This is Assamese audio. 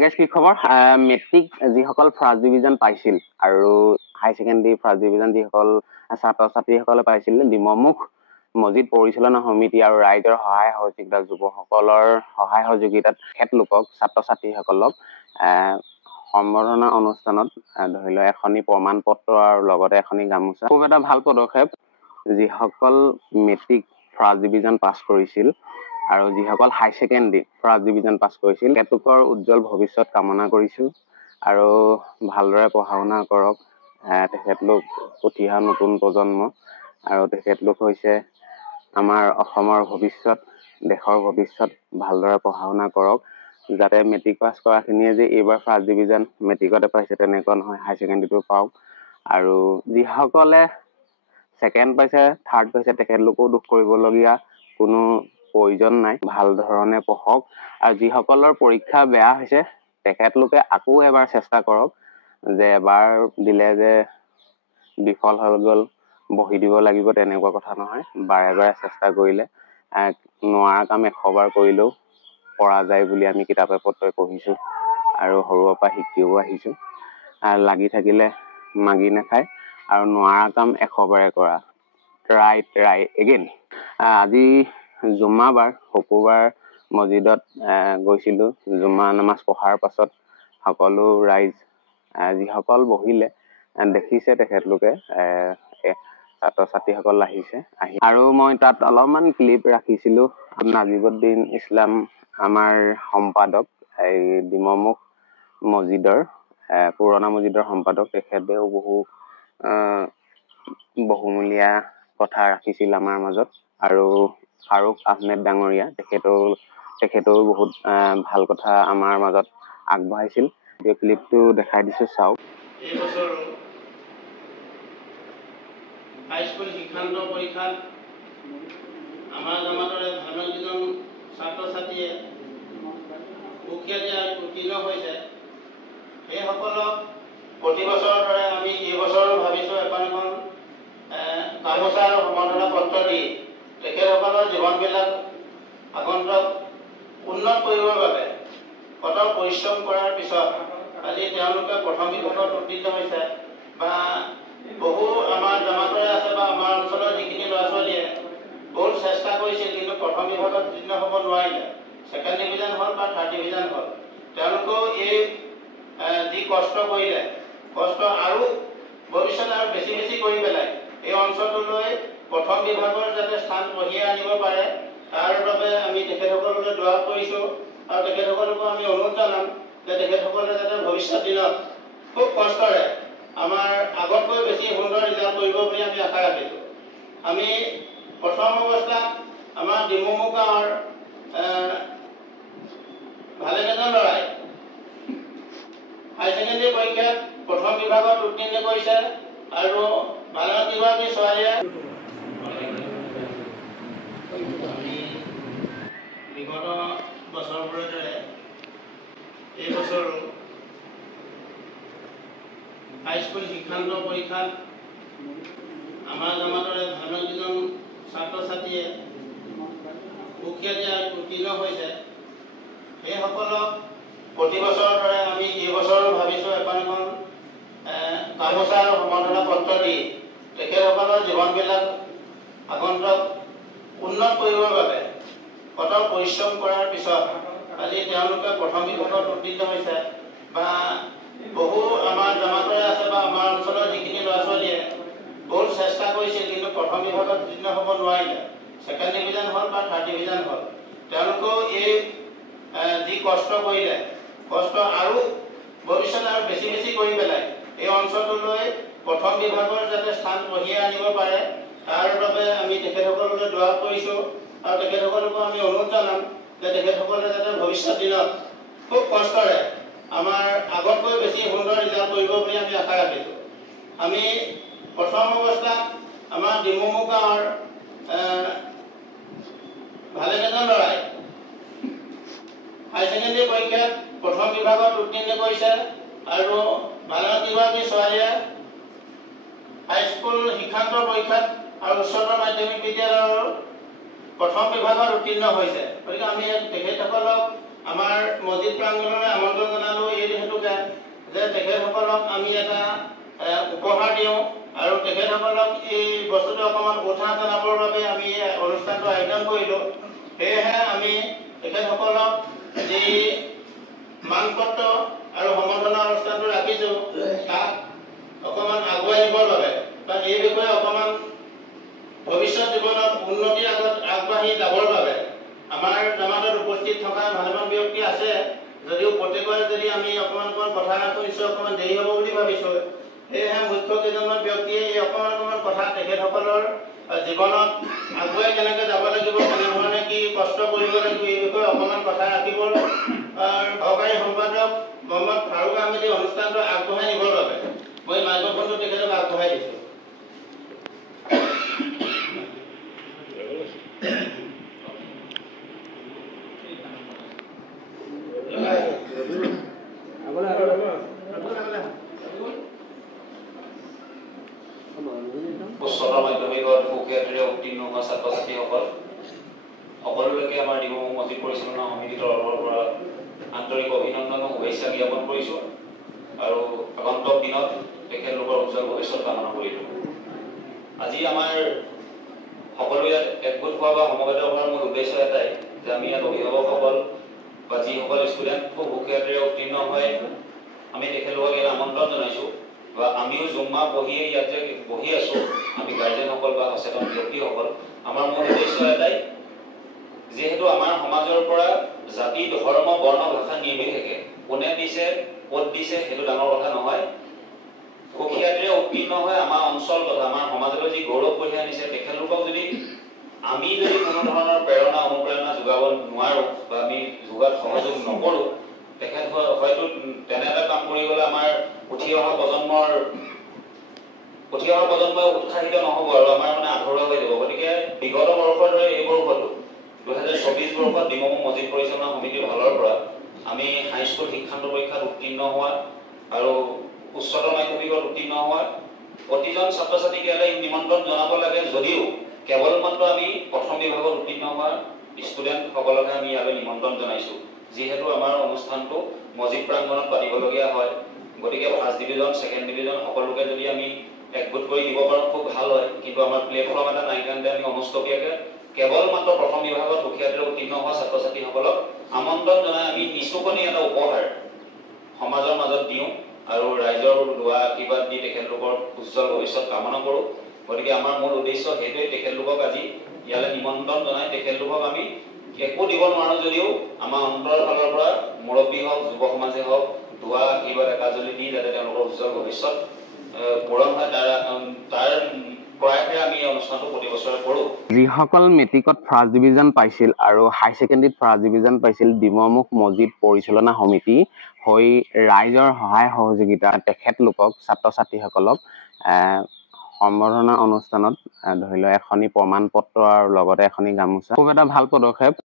আইগেছ কি খবৰ মেট্ৰিক যিসকল ফাৰ্ষ্ট ডিভিজন পাইছিল আৰু হাই ছেকেণ্ডেৰী ফাৰ্ষ্ট ডিভিজন যিসকল ছাত্ৰ ছাত্ৰীসকলে পাইছিল ডিমমুখ মছজিদ পৰিচালনা সমিতি আৰু ৰাইজৰ সহায় সহযোগিতা যুৱকসকলৰ সহায় সহযোগিতাত তেখেতলোকক ছাত্ৰ ছাত্ৰীসকলক সম্বৰ্ধনা অনুষ্ঠানত ধৰি লওক এখনি প্ৰমাণ পত্ৰ আৰু লগতে এখনি গামোচা খুব এটা ভাল পদক্ষেপ যিসকল মেট্ৰিক ফাৰ্ষ্ট ডিভিজন পাছ কৰিছিল আৰু যিসকল হাই ছেকেণ্ডেৰী ফাৰ্ষ্ট ডিভিজন পাছ কৰিছিল তেখেতলোকৰ উজ্জ্বল ভৱিষ্যত কামনা কৰিছোঁ আৰু ভালদৰে পঢ়া শুনা কৰক তেখেতলোক উঠি অহা নতুন প্ৰজন্ম আৰু তেখেতলোক হৈছে আমাৰ অসমৰ ভৱিষ্যত দেশৰ ভৱিষ্যত ভালদৰে পঢ়া শুনা কৰক যাতে মেট্ৰিক পাছ কৰাখিনিয়ে যে এইবাৰ ফাৰ্ষ্ট ডিভিজন মেট্ৰিকতে পাইছে তেনেকুৱা নহয় হাই ছেকেণ্ডেৰীটো পাওক আৰু যিসকলে ছেকেণ্ড পাইছে থাৰ্ড পাইছে তেখেতলোকো দুখ কৰিবলগীয়া কোনো প্ৰয়োজন নাই ভাল ধৰণে পঢ়ক আৰু যিসকলৰ পৰীক্ষা বেয়া হৈছে তেখেতলোকে আকৌ এবাৰ চেষ্টা কৰক যে এবাৰ দিলে যে বিফল হৈ গ'ল বহি দিব লাগিব তেনেকুৱা কথা নহয় বাৰে বাৰে চেষ্টা কৰিলে নোৱাৰা কাম 100 বাৰ কৰিলেও পৰা যায় বুলি আমি কিতাপে পত্ৰই পঢ়িছোঁ আৰু সৰুৰ পৰা শিকিও আহিছোঁ আৰু লাগি থাকিলে মাগি নাখায় আৰু নোৱাৰা কাম 100 বাৰে কৰা ট্ৰাই এগেইন আজি জুম্মাবাৰ শুকুৰবাৰ মছজিদত গৈছিলোঁ জুম্মা নামাজ পঢ়াৰ পাছত সকলো ৰাইজ যিসকল বহিলে দেখিছে তেখেতলোকে ছাত্ৰ ছাত্ৰীসকল আহিছে আৰু মই তাত অলপমান ক্লিপ ৰাখিছিলোঁ নাজিবুদ্দিন ইছলাম আমাৰ সম্পাদক এই ডিমমুখ মছজিদৰ পুৰণা মছজিদৰ সম্পাদক তেখেতেও বহুমূলীয়া কথা ৰাখিছিল আমাৰ মাজত আৰু ফাৰুক আহমেদ ডাঙৰীয়া তেখেতেও বহুত ভাল কথা আমাৰ মাজত আগবঢ়াইছিল এই ক্লিপটো দেখাই দিছোঁ চাওক এই বছৰ হাইস্কুল শিক্ষান্ত পৰীক্ষাত আমাৰ জামাতৰে ভালেমান ছাত্ৰ ছাত্ৰীয়ে সুখ্যাতি উত্তীৰ্ণ হৈছে সেইসকলক প্ৰতি বছৰৰ দৰে আমি এই বছৰো ভাবিছোঁ এখন গামোচা আৰু সম্বৰ্ধনা পত্ৰ দি তেখেতসকলৰ জীৱনবিলাক আগন্তুক উন্নত কৰিবৰ বাবে কঠোৰ পৰিশ্ৰম কৰাৰ পিছত আজি তেওঁলোকে প্ৰথম বিভাগত উত্তীৰ্ণ হৈছে বা বহু আমাৰ জামাতৰে আছে বা আমাৰ অঞ্চলৰ যিখিনি ল'ৰা ছোৱালীয়ে বহুত চেষ্টা কৰিছিল কিন্তু প্ৰথম বিভাগত উত্তীৰ্ণ হ'ব নোৱাৰিলে ছেকেণ্ড ডিভিজন হ'ল বা থাৰ্ড ডিভিজন হ'ল তেওঁলোকেও এই যি কষ্ট কৰিলে কষ্ট আৰু ভৱিষ্যতে আৰু বেছি বেছি কৰি পেলাই এই অঞ্চলটোলৈ প্ৰথম বিভাগৰ যাতে স্থান কঢ়িয়াই আনিব পাৰে তাৰ বাবে আমি তেখেতসকললৈ দোৱা কৰিছোঁ আৰু তেখেতসকলকো আমি অনুৰোধ জনাম যে তেখেতসকলে যাতে ভৱিষ্যত দিনত খুব কষ্টৰে আমাৰ আগতকৈ বেছি সুন্দৰ ৰিজাল্ট কৰিব বুলি আমি আশা ৰাখিছোঁ আমি প্ৰথম অৱস্থাত আমাৰ ডিমমুখ গাঁৱৰ ভালেকেইজন ল'ৰাই হাই ছেকেণ্ডেৰী পৰীক্ষাত প্ৰথম বিভাগত উত্তীৰ্ণ কৰিছে আৰু ভালেমান কেইগৰাকী ছোৱালীয়ে আমি বিগত বছৰবোৰৰ দৰে এই বছৰো হাইস্কুল শিক্ষান্ত পৰীক্ষাত আমাৰ জামাতৰে ভালেমান কেইজন ছাত্ৰ ছাত্ৰীয়ে সুখ্যাতি উত্তীৰ্ণ হৈছে সেইসকলক প্ৰতি বছৰৰ দৰে আমি এই বছৰো ভাবিছোঁ এখন গামোচা আৰু সম্বৰ্ধনা পত্ৰ দি তেখেতসকলৰ জীৱনবিলাক আগন্তুক উন্নত কৰিবৰ বাবে কঠোৰ পৰিশ্ৰম কৰাৰ পিছত আজি তেওঁলোকে প্ৰথম বিভাগত উত্তীৰ্ণ হৈছে বা বহু আমাৰ জামাতৰে আছে বা আমাৰ অঞ্চলৰ যিখিনি ল'ৰা ছোৱালীয়ে বহুত চেষ্টা কৰিছিল কিন্তু প্ৰথম বিভাগত উত্তীৰ্ণ হ'ব নোৱাৰিলে ছেকেণ্ড ডিভিজন হ'ল বা থাৰ্ড ডিভিজন হ'ল তেওঁলোকেও এই যি কষ্ট কৰিলে কষ্ট আৰু ভৱিষ্যতে আৰু বেছি বেছি কৰি পেলাই এই অঞ্চলটোলৈ প্ৰথম বিভাগৰ যাতে স্থান কঢ়িয়াই আনিব পাৰে তাৰ বাবে আমি তেখেতসকললৈ দোৱা কৰিছোঁ আৰু তেখেতসকলকো আমি অনুৰোধ জনাম যে তেখেতসকলে যাতে ভৱিষ্যত দিনত খুব কষ্টৰে আমাৰ আগতকৈ বেছি সুন্দৰ ৰিজাল্ট কৰিব বুলি আমি আশা ৰাখিছোঁ আমি প্ৰথম অৱস্থাত আমাৰ ডিমমুখ গাঁৱৰ ভালেকেইজন ল'ৰাই হাই ছেকেণ্ডেৰী পৰীক্ষাত প্ৰথম বিভাগত উত্তীৰ্ণ কৰিছে আৰু ভালেমান কেইগৰাকী ছোৱালীয়ে হাইস্কুল শিক্ষান্ত পৰীক্ষাত আৰু উচ্চতৰ মাধ্যমিক বিদ্যালয়ৰ প্ৰথম বিভাগত উত্তীৰ্ণ হৈছে গতিকে আমি তেখেতসকলক আমাৰ মছজিদ প্ৰাংগণলৈ আমন্ত্ৰণ জনালোঁ যে তেখেতসকলক আমি এটা উপহাৰ দিওঁ আৰু তেখেতসকলক এই বস্তুটো অকণমান উৎসাহ জনাবৰ বাবে আমি এই অনুষ্ঠানটো আয়োজন কৰিলোঁ। সেয়েহে আমি তেখেতসকলক যি মানপত্ৰ আৰু সম্বৰ্ধনা অনুষ্ঠানটো ৰাখিছোঁ তাক অকণমান আগুৱাই নিবৰ বাবে বা এই বিষয়ে অকণমান ভৱিষ্যত জীৱনত উন্নতিৰ আগত আগবাঢ়ি যাবৰ বাবে আমাৰ জামাতত উপস্থিত থকা ভালেমান ব্যক্তি আছে, যদিও প্ৰত্যেকৰে যদি আমি অকণমান কথা কৈছোঁ অকণমান দেৰি হ'ব বুলি ভাবিছোঁ। সেয়েহে মুখ্য কেইজনমান ব্যক্তিয়ে এই অকণমান কথা তেখেতসকলৰ জীৱনত আগুৱাই কেনেকৈ যাব লাগিব, কেনেধৰণে কি কষ্ট কৰিব লাগিব এই বিষয়ে অকণমান কথা ৰাখিব সহকাৰী সম্পাদক মহম্মদ ফাৰুক আহমেদে অনুষ্ঠানটো আগবঢ়াই নিবৰ বাবে মই মাইক্ৰফোনটো তেখেতক আগবঢ়াই দিছোঁ। উচ্চতৰ মাধ্যমিকত সুখ্যাতিৰে উত্তীৰ্ণ হোৱা ছাত্ৰ ছাত্ৰীসকল সকলোলৈকে আমাৰ ডিমৌমুখ মছজিদ পৰিচালনা সমিতিৰ তৰফৰ পৰা আন্তৰিক অভিনন্দন আৰু শুভেচ্ছা জ্ঞাপন কৰিছোঁ আৰু আগন্তুক দিনত তেখেতলোকৰ উজ্জ্বল ভৱিষ্যত কামনা কৰিলোঁ। আজি আমাৰ সকলো ইয়াত একগোট হোৱা বা সমবেত হোৱাৰ মূল উদ্দেশ্য এটাই যে আমি ইয়াত অভিভাৱকসকল বা যিসকল ষ্টুডেণ্ট খুব সুখ্যাতিৰে উত্তীৰ্ণ হয় আমি তেখেতলোকক ইয়াত আমন্ত্ৰণ জনাইছোঁ বা আমিও জুম্মা পঢ়িয়ে ইয়াতে বহি আছোঁ, আমি গাৰ্জেনসকল বা সচেতন ব্যক্তিসকল আমাৰ মূল উদ্দেশ্য এটাই, যিহেতু আমাৰ সমাজৰ পৰা জাতি ধৰ্ম বৰ্ণ ভাষা নিৰ্বিশেষে কোনে দিছে ক'ত দিছে সেইটো ডাঙৰ কথা নহয়। সুখ্যাতিৰে উত্তীৰ্ণ হৈ আমাৰ অঞ্চল তথা আমাৰ সমাজলৈ যি গৌৰৱ কঢ়িয়াই আনিছে তেখেতলোকক যদি আমি যদি কোনো ধৰণৰ প্ৰেৰণা অনুপ্ৰেৰণা যোগাব নোৱাৰোঁ বা আমি যোগাত সহযোগ নকৰোঁ, তেখেত হয়তো তেনে এটা কাম কৰি গ'লে আমাৰ উঠি অহা প্ৰজন্মই উৎসাহিত নহ'ব আৰু আমাৰ মানে আধৰুৱা হৈ যাব। গতিকে বিগত বৰ্ষৰ দৰে এই বৰ্ষতো 2024 বৰ্ষত ডিমৌমুখ মছজিদ পৰিচালনা সমিতিৰ ফালৰ পৰা আমি হাইস্কুল শিক্ষান্ত পৰীক্ষাত উত্তীৰ্ণ হোৱা আৰু উচ্চতৰ মাধ্যমিকত উত্তীৰ্ণ হোৱা প্ৰতিজন ছাত্ৰ ছাত্ৰীক ইয়ালৈ নিমন্ত্ৰণ জনাব লাগে, যদিও কেৱল মাত্ৰ আমি প্ৰথম বিভাগত উত্তীৰ্ণ হোৱা ষ্টুডেণ্টসকলকহে আমি ইয়ালৈ নিমন্ত্ৰণ জনাইছোঁ, যিহেতু আমাৰ অনুষ্ঠানটো মছজিদ প্ৰাংগণত পাতিবলগীয়া হয়। গতিকে ফাৰ্ষ্ট ডিভিজন ছেকেণ্ড ডিভিজন সকলোকে যদি আমি একগোট কৰি দিব পাৰোঁ খুব ভাল হয়, কিন্তু আমাৰ প্লেটফৰ্ম এটা নাই কাৰণে আমি অনুষ্টপীয়াকৈ কেৱল মাত্ৰ প্ৰথম বিভাগত সুখ্যাতিৰে উত্তীৰ্ণ হোৱা ছাত্ৰ ছাত্ৰীসকলক আমন্ত্ৰণ জনাই আমি নিচুকনি এটা উপহাৰ সমাজৰ মাজত দিওঁ আৰু ৰাইজৰ দোৱা আশীৰ্বাদ দি তেখেতলোকৰ উজ্জ্বল ভৱিষ্যত কামনা কৰোঁ। গতিকে আমাৰ মূল উদ্দেশ্য সেইটোৱে, তেখেতলোকক আজি ইয়ালৈ নিমন্ত্ৰণ জনাই তেখেতলোকক আমি একো দিব নোৱাৰোঁ যদিও আমাৰ অন্তৰৰ ফালৰ পৰা মুৰব্বী হওক যুৱ সমাজে হওক দোৱা আশীৰ্বাদ একাজলি দি যাতে তেওঁলোকৰ উজ্জ্বল ভৱিষ্যত পূৰণ হয় তাৰ প্ৰয়াসে আমি এই অনুষ্ঠানটো প্ৰতি বছৰে কৰোঁ। যিসকল মেট্ৰিকত ফাৰ্ষ্ট ডিভিজন পাইছিল আৰু হাই ছেকেণ্ডেৰীত ফাৰ্ষ্ট ডিভিজন পাইছিল ডিমৌমুখ মছজিদ পৰিচালনা সমিতি হৈ ৰাইজৰ সহায় সহযোগিতা তেখেতলোকক ছাত্ৰ ছাত্ৰীসকলক সম্বৰ্ধনা অনুষ্ঠানত ধৰি লওক এখনি প্ৰমাণ পত্ৰ আৰু লগতে এখনি গামোচা খুব এটা ভাল পদক্ষেপ।